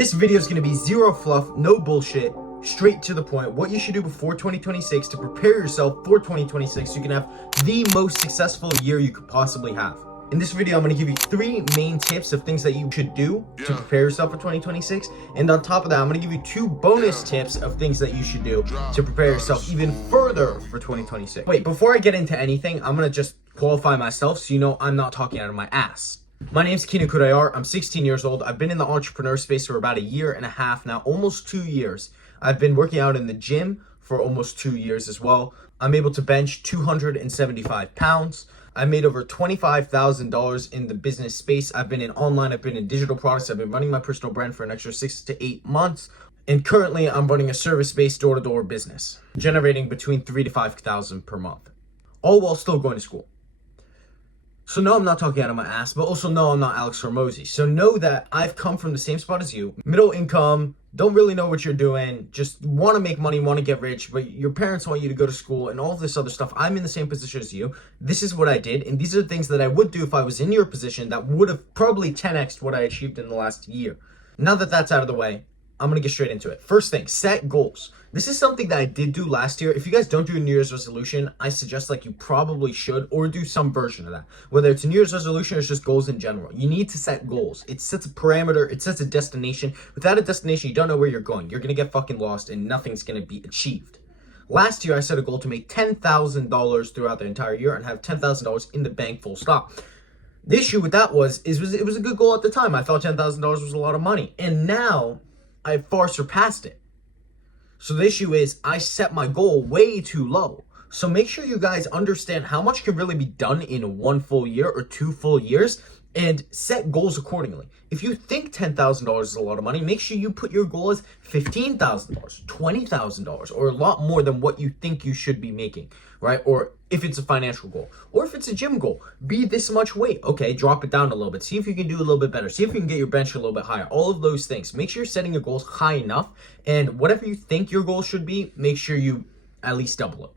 This video is going to be zero fluff, no bullshit, straight to the point. What you should do before 2026 to prepare yourself for 2026 so you can have the most successful year you could possibly have. In this video, I'm going to give you 3 main tips of things that you should do to prepare yourself for 2026. And on top of that, I'm going to give you 2 bonus tips of things that you should do to prepare yourself even further for 2026. Wait, before I get into anything, I'm going to just qualify myself so you know I'm not talking out of my ass. My name's Kenan Khudayar. I'm 16 years old. I've been in the entrepreneur space for about 1.5 years now, almost 2 years. I've been working out in the gym for almost 2 years as well. I'm able to bench 275 pounds. I made over $25,000 in the business space. I've been in online, I've been in digital products. I've been running my personal brand for an extra 6 to 8 months. And currently I'm running a service-based door-to-door business, generating between $3,000 to $5,000 per month, all while still going to school. So no, I'm not talking out of my ass, but also no, I'm not Alex Hormozy. So know that I've come from the same spot as you, middle income, don't really know what you're doing, just want to make money, want to get rich, but your parents want you to go to school and all of this other stuff. I'm in the same position as you. This is what I did, and these are the things that I would do if I was in your position that would have probably 10x'd what I achieved in the last year. Now that that's out of the way, I'm going to get straight into it. First thing, set goals. This is something that I did do last year. If you guys don't do a New Year's resolution, I suggest you probably should, or do some version of that. Whether it's a New Year's resolution or it's just goals in general. You need to set goals. It sets a parameter. It sets a destination. Without a destination, you don't know where you're going. You're going to get fucking lost and nothing's going to be achieved. Last year, I set a goal to make $10,000 throughout the entire year and have $10,000 in the bank, full stop. The issue with that was it was a good goal at the time. I thought $10,000 was a lot of money. And now I far surpassed it. So the issue is I set my goal way too low. So make sure you guys understand how much can really be done in 1 full year or 2 full years and set goals accordingly. If you think $10,000 is a lot of money, make sure you put your goal as $15,000, $20,000, or a lot more than what you think you should be making, right? Or if it's a financial goal, or if it's a gym goal, be this much weight. Okay, drop it down a little bit. See if you can do a little bit better. See if you can get your bench a little bit higher. All of those things. Make sure you're setting your goals high enough, and whatever you think your goal should be, make sure you at least double it.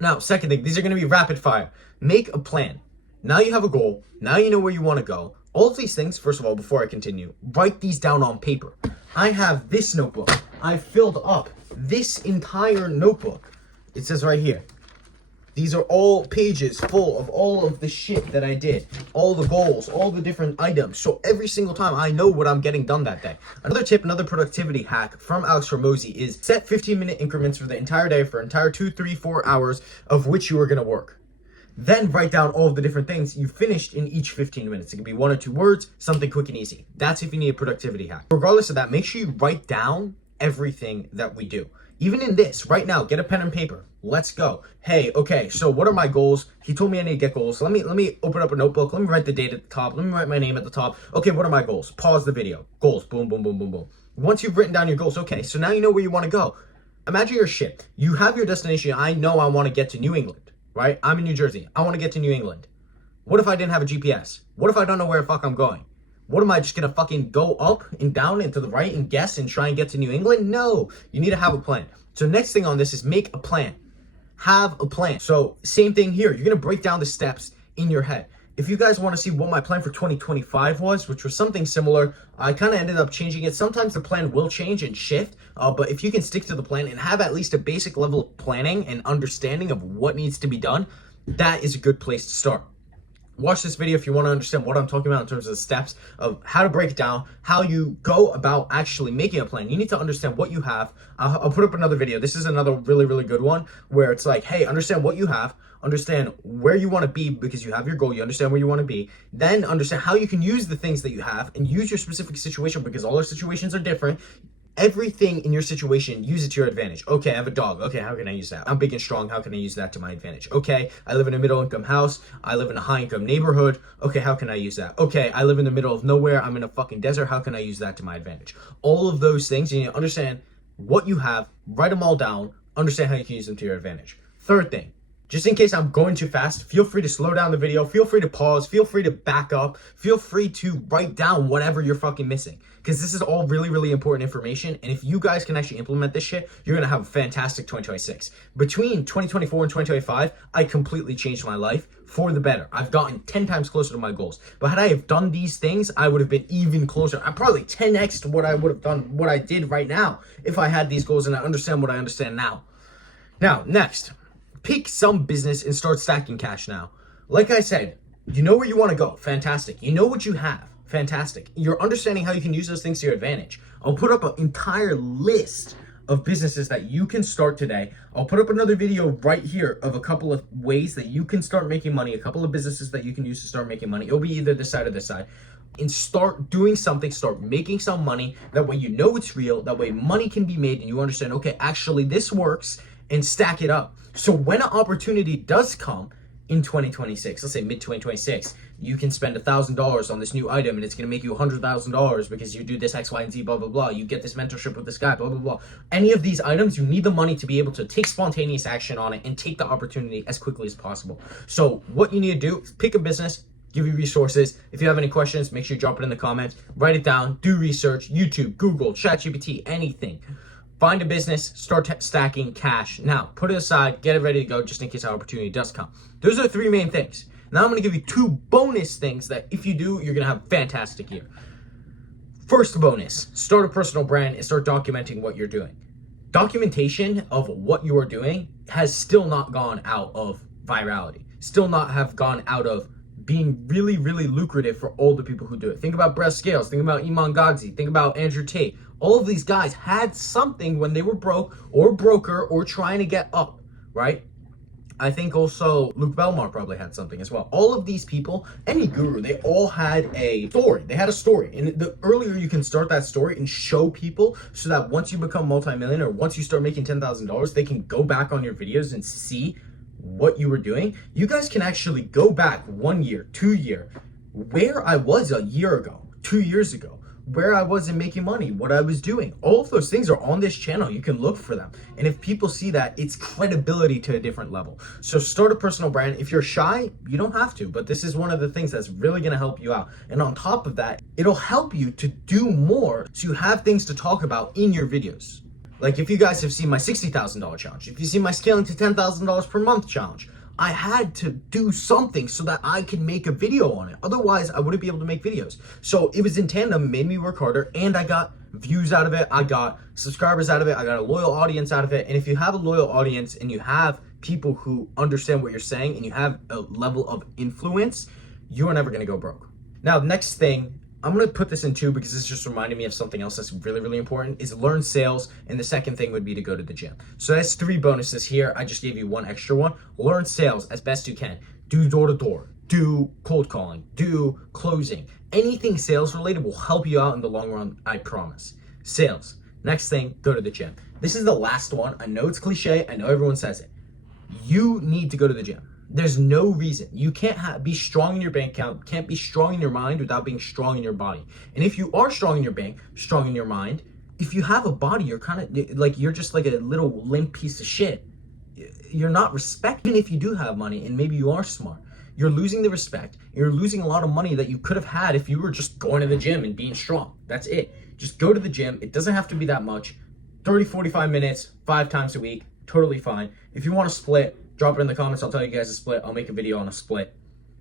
Now, second thing, these are going to be rapid fire. Make a plan. Now you have a goal. Now you know where you want to go. All of these things, first of all, before I continue, write these down on paper. I have this notebook. I filled up this entire notebook. It says right here. These are all pages full of all of the shit that I did, all the goals, all the different items. So every single time I know what I'm getting done that day. Another tip, another productivity hack from Alex Hormozy is set 15-minute increments for the entire day, for entire 2, 3, 4 hours of which you are going to work. Then write down all of the different things you finished in each 15 minutes. It can be 1 or 2 words, something quick and easy. That's if you need a productivity hack. Regardless of that, make sure you write down everything that we do. Even in this, right now, get a pen and paper. Let's go. Hey, okay, so what are my goals? He told me I need to get goals. Let me open up a notebook. Let me write the date at the top. Let me write my name at the top. Okay, what are my goals? Pause the video. Goals. Boom, boom, boom, boom, boom. Once you've written down your goals, okay, so now you know where you want to go. Imagine your shit. You have your destination. I know I want to get to New England, right? I'm in New Jersey. I want to get to New England. What if I didn't have a GPS? What if I don't know where the fuck I'm going? What am I just gonna fucking go up and down and to the right and guess and try and get to New England? No, you need to have a plan. So next thing on this is make a plan. Have a plan. So same thing here. You're gonna break down the steps in your head. If you guys want to see what my plan for 2025 was, which was something similar, I kind of ended up changing it. Sometimes the plan will change and shift, but if you can stick to the plan and have at least a basic level of planning and understanding of what needs to be done, that is a good place to start. Watch this video if you want to understand what I'm talking about in terms of the steps of how to break it down, how you go about actually making a plan. You need to understand what you have. I'll put up another video. This is another really, really good one where it's like, hey, understand what you have, understand where you want to be because you have your goal, you understand where you want to be, then understand how you can use the things that you have and use your specific situation because all our situations are different. Everything in your situation, use it to your advantage. Okay, I have a dog. Okay, how can I use that? I'm big and strong. How can I use that to my advantage? Okay, I live in a middle income house. I live in a high income neighborhood. Okay, how can I use that? Okay, I live in the middle of nowhere. I'm in a fucking desert. How can I use that to my advantage? All of those things, you need to understand what you have, write them all down, understand how you can use them to your advantage. Third thing, Just in case I'm going too fast, feel free to slow down the video, feel free to pause, feel free to back up, feel free to write down whatever you're fucking missing. Because this is all really, really important information. And if you guys can actually implement this shit, you're going to have a fantastic 2026. Between 2024 and 2025, I completely changed my life for the better. I've gotten 10 times closer to my goals. But had I have done these things, I would have been even closer. I'm probably 10x to what I would have done, what I did right now, if I had these goals and I understand what I understand now. Now, next. Pick some business and start stacking cash now. Like I said, you know where you want to go. Fantastic. You know what you have. Fantastic. You're understanding how you can use those things to your advantage. I'll put up an entire list of businesses that you can start today. I'll put up another video right here of a couple of ways that you can start making money, a couple of businesses that you can use to start making money. It'll be either this side or this side. And start doing something, start making some money. That way you know it's real. That way money can be made and you understand, okay, actually this works, and stack it up. So when an opportunity does come in 2026, let's say mid 2026, you can spend $1,000 on this new item and it's going to make you $100,000 because you do this X, Y, and Z, blah, blah, blah. You get this mentorship with this guy, blah, blah, blah. Any of these items, you need the money to be able to take spontaneous action on it and take the opportunity as quickly as possible. So what you need to do is pick a business, give you resources. If you have any questions, make sure you drop it in the comments, write it down, do research, YouTube, Google, ChatGPT, anything. Find a business, start stacking cash. Now, put it aside, get it ready to go just in case our opportunity does come. Those are the three main things. Now I'm going to give you two bonus things that if you do, you're going to have a fantastic year. First bonus, start a personal brand and start documenting what you're doing. Documentation of what you are doing has still not gone out of virality, still not have gone out of being really, really lucrative for all the people who do it. Think about Brett Scales, think about Iman Gadzhi, think about Andrew Tate. All of these guys had something when they were broke or broker or trying to get up, right? I think also Luke Belmar probably had something as well. All of these people, any guru, they all had a story. They had a story. And the earlier you can start that story and show people so that once you become multimillionaire, once you start making $10,000, they can go back on your videos and see what you were doing. You guys can actually go back 1 year, 2 years, where I was a year ago, 2 years ago, where I was in making money, what I was doing. All of those things are on this channel. You can look for them. And if people see that, it's credibility to a different level. So start a personal brand. If you're shy, you don't have to, but this is one of the things that's really going to help you out. And on top of that, it'll help you to do more so you have things to talk about in your videos. Like if you guys have seen my $60,000 challenge, if you see my scaling to $10,000 per month challenge, I had to do something so that I could make a video on it. Otherwise, I wouldn't be able to make videos. So it was in tandem, made me work harder, and I got views out of it. I got subscribers out of it. I got a loyal audience out of it. And if you have a loyal audience and you have people who understand what you're saying and you have a level of influence, you are never going to go broke. Now, the next thing, I'm going to put this in two because this just reminded me of something else that's really, really important, is learn sales. And the second thing would be to go to the gym. So that's three bonuses here. I just gave you one extra one. Learn sales as best you can. Do door-to-door. Do cold calling. Do closing. Anything sales related will help you out in the long run, I promise. Sales. Next thing, go to the gym. This is the last one. I know it's cliche. I know everyone says it. You need to go to the gym. There's no reason. You can't be strong in your bank account, can't be strong in your mind without being strong in your body. And if you are strong in your bank, strong in your mind, if you have a body, you're kind of like, you're just like a little limp piece of shit. You're not respected. Even if you do have money and maybe you are smart, you're losing the respect. You're losing a lot of money that you could have had if you were just going to the gym and being strong. That's it. Just go to the gym. It doesn't have to be that much. 30, 45 minutes, 5 times a week, totally fine. If you want to split, drop it in the comments. I'll tell you guys a split. I'll make a video on a split.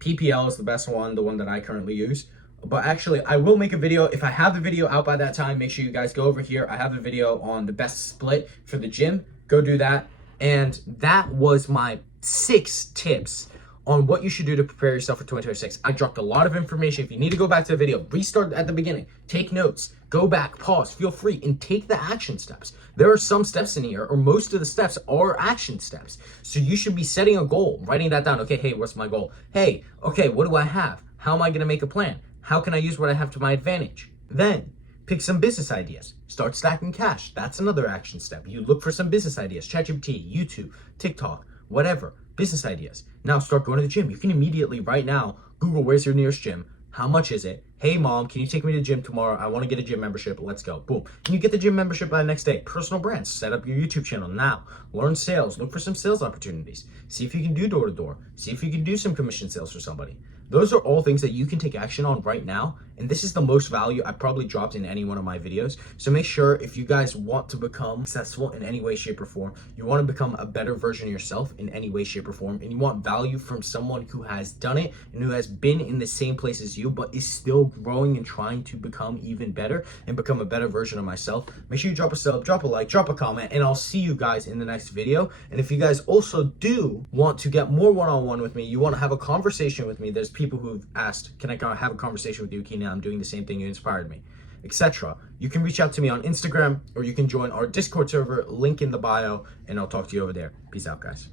PPL is the best one, the one that I currently use. But actually, I will make a video. If I have the video out by that time, make sure you guys go over here. I have a video on the best split for the gym. Go do that. And that was my 6 tips on what you should do to prepare yourself for 2026. I dropped a lot of information. If you need to go back to the video, restart at the beginning, take notes, go back, pause, feel free, and take the action steps. There are some steps in here, or most of the steps are action steps. So you should be setting a goal, writing that down. Okay, hey, what's my goal? Hey, okay, what do I have? How am I going to make a plan? How can I use what I have to my advantage? Then pick some business ideas. Start stacking cash. That's another action step. You look for some business ideas, ChatGPT, YouTube, TikTok, whatever, business ideas. Now start going to the gym. You can immediately right now Google where's your nearest gym, how much is it, Hey mom, can you take me to the gym tomorrow? I want to get a gym membership. Let's go. Boom. And you get the gym membership by the next day. Personal brands. Set up your YouTube channel now. Learn sales. Look for some sales opportunities. See if you can do door to door. See if you can do some commission sales for somebody. Those are all things that you can take action on right now. And this is the most value I probably dropped in any one of my videos. So make sure if you guys want to become successful in any way, shape, or form, you want to become a better version of yourself in any way, shape, or form, and you want value from someone who has done it and who has been in the same place as you, but is still growing and trying to become even better and become a better version of myself, make sure you drop a sub, drop a like, drop a comment, and I'll see you guys in the next video. And if you guys also do want to get more one-on-one with me, you want to have a conversation with me, there's people who've asked, can I have a conversation with you, Kenan? I'm doing the same thing, you inspired me, etc. You can reach out to me on Instagram, or you can join our Discord server, link in the bio, and I'll talk to you over there. Peace out, guys.